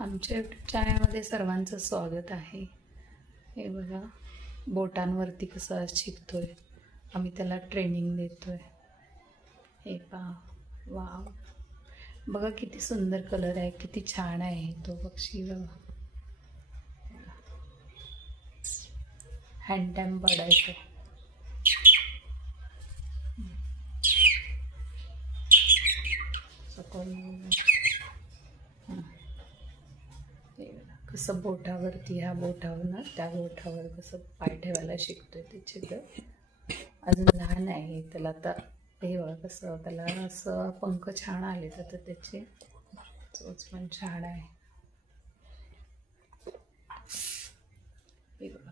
आमच्या यूट्यूब चॅनलमध्ये सर्वांचं स्वागत आहे. हे बघा बोटांवरती कसं शिकतोय आम्ही, त्याला ट्रेनिंग देतोय. हे पहा, वाव, बघा किती सुंदर कलर आहे, किती छान आहे तो पक्षी. बघा हँड टॅम बर्ड आहे तो. कसं बोटावरती, ह्या बोटावर ना त्या बोटावर कसं पाय ठेवायला शिकतोय. त्याचे तर अजून लहान आहे, त्याला तर हे बघा कसं त्याला असं पंख छान आले, तर त्याचे चोच पण छान आहे. हे बघा